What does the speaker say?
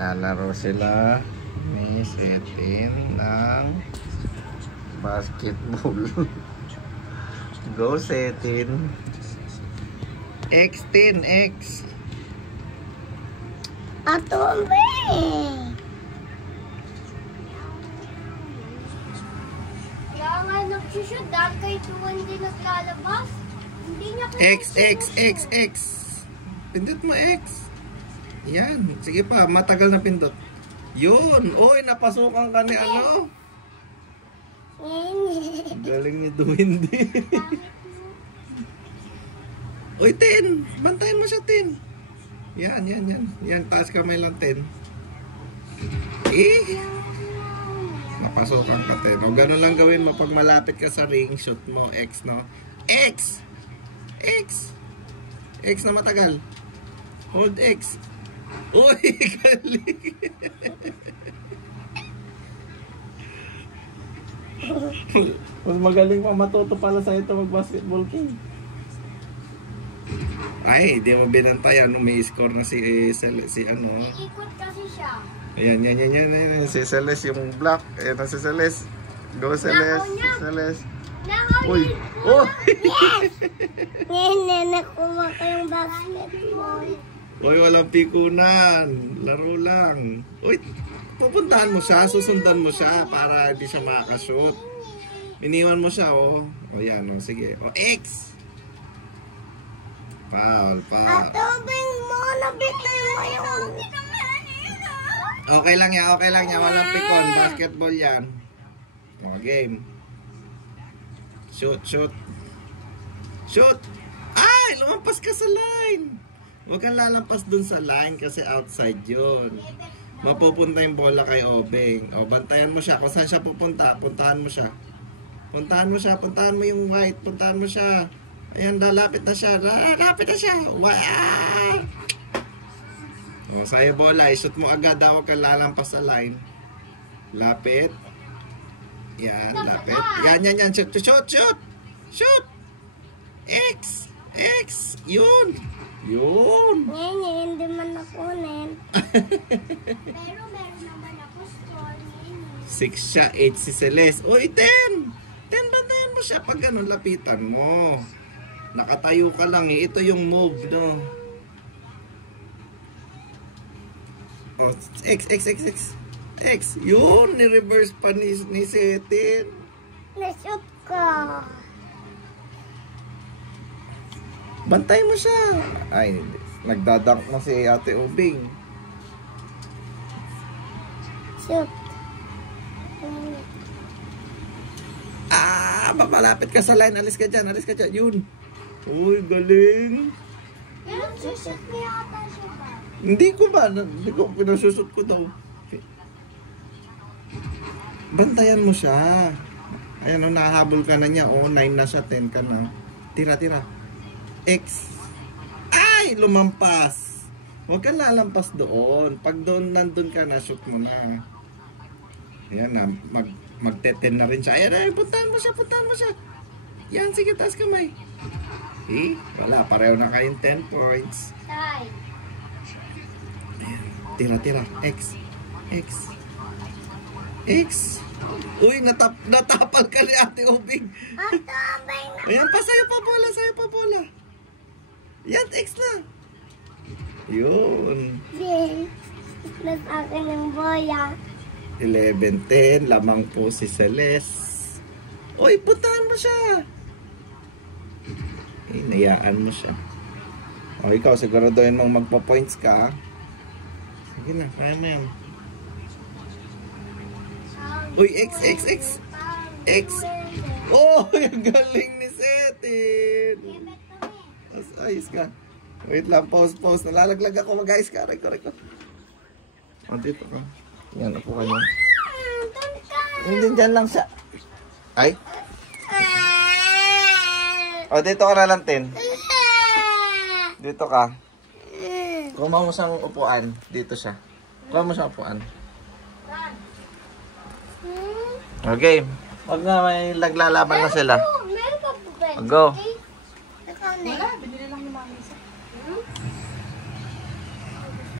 Lalaro sila ni Setin ng basketball. Go Setin. X10, X. Atombe. Kaya nga nagsushoot dahil kay Tuwan din naglalabas. Hindi niya X. Pindot mo X. Yan. Sige pa, matagal na pindot. Yun. Oy, napasukan ka ni ano. Galing ni Duwindi. Uy, 10. Bantayan mo siya, 10. Yan. Yan, taas kamay lang, 10. Napasukan ka, 10. O, ganun lang gawin mo pag malapit ka sa ring, shoot mo, X, no? X na matagal. Hold X. Uy, galing. Mas magaling pa matuto pala sa ito mag-basketball king. Ay, di mo binantayan. Umi-score na si ano. Iikot kasi siya. Ayan. Si Celeste yung block. Ayan na si Celeste. Go Celeste. Celeste. Uy. Oh! Yes! Ngayon, nakuha ko yung basketball. Uy, walang pikunan. Laro lang. Uy, pupuntahan mo siya. Susundan mo siya para hindi siya makakashoot. Iniwan mo siya, oh. O yan, oh. Sige. O, X! Foul. Atubing mo, nabitay mo yung... Okay lang yan. Walang pikon. Basketball yan. O, game. Shoot. Ay, lumampas ka sa line. Huwag kang lalampas dun sa line kasi outside yun. Mapupunta yung bola kay Obeng. O, bantayan mo siya. Kung saan siya pupunta, puntahan mo siya. Puntahan mo yung white. Puntahan mo siya. Ayan, lapit na siya. Wow! O, sa'yo bola. I-shoot mo agad. Huwag kang lalampas sa line. Lapit. Yan, lapit. Yan. Shoot! X! Yun! Ngayon, hindi man nakunin. Pero meron naman ako score ngayon. 6 siya, 8 si Celeste. Uy, 10! 10, bantayan mo siya. Pag ganun, lapitan mo. Nakatayo ka lang eh. Ito yung move, no? Oh, X. Yun, ni-reverse pa ni Setin. Na-shoot ko. Bantay mo siya. Ay, nagdadank na si Ate Obing. Shoot. Papalapit ka sa line. Alis ka dyan. Yun. Uy, galing. Yung sushoot niya ata siya ba? Hindi ko pinasusot ko daw. Bantayan mo siya. Ayan o, nahabol ka na niya. O, 9 na siya, 10 ka na. Tira. X. Ay, lumampas. Huwag kang lalampas doon. Pag doon, nandun ka na, shoot mo na. Ayan na, magte-10 na rin siya. Ayan, puntahan mo siya. Yan, sige, taas kamay. Wala, pareho na kayong 10 points. Ayan, tira. X. Uy, natapal ka ni Ate Obing. Ayan, sayo pa bola. Yan, X na. Yun. Mas akin ng boya. 11-10, lamang po si Celeste. Uy, puntahan mo siya. Hinayaan mo siya. O, ikaw, siguraduhin mong magpa-points ka. Sige na, kaya mo yan. Uy, X. Oh, yung galing ni Setin. Mas ayos ka. Wait lang, pause. Nalalaglag ako, mag-ayos ka. Aray ko. O, dito ka. Yan, upo ka niyan. Hindi, dyan lang siya. Ay. O, dito ka na lang, Tin. Dito ka. Kuha mo siyang upuan. Dito siya. Kuha mo siyang upuan. Okay. Pag nga may naglalaban na sila. Meron pa po ba? Go. Ikaw na.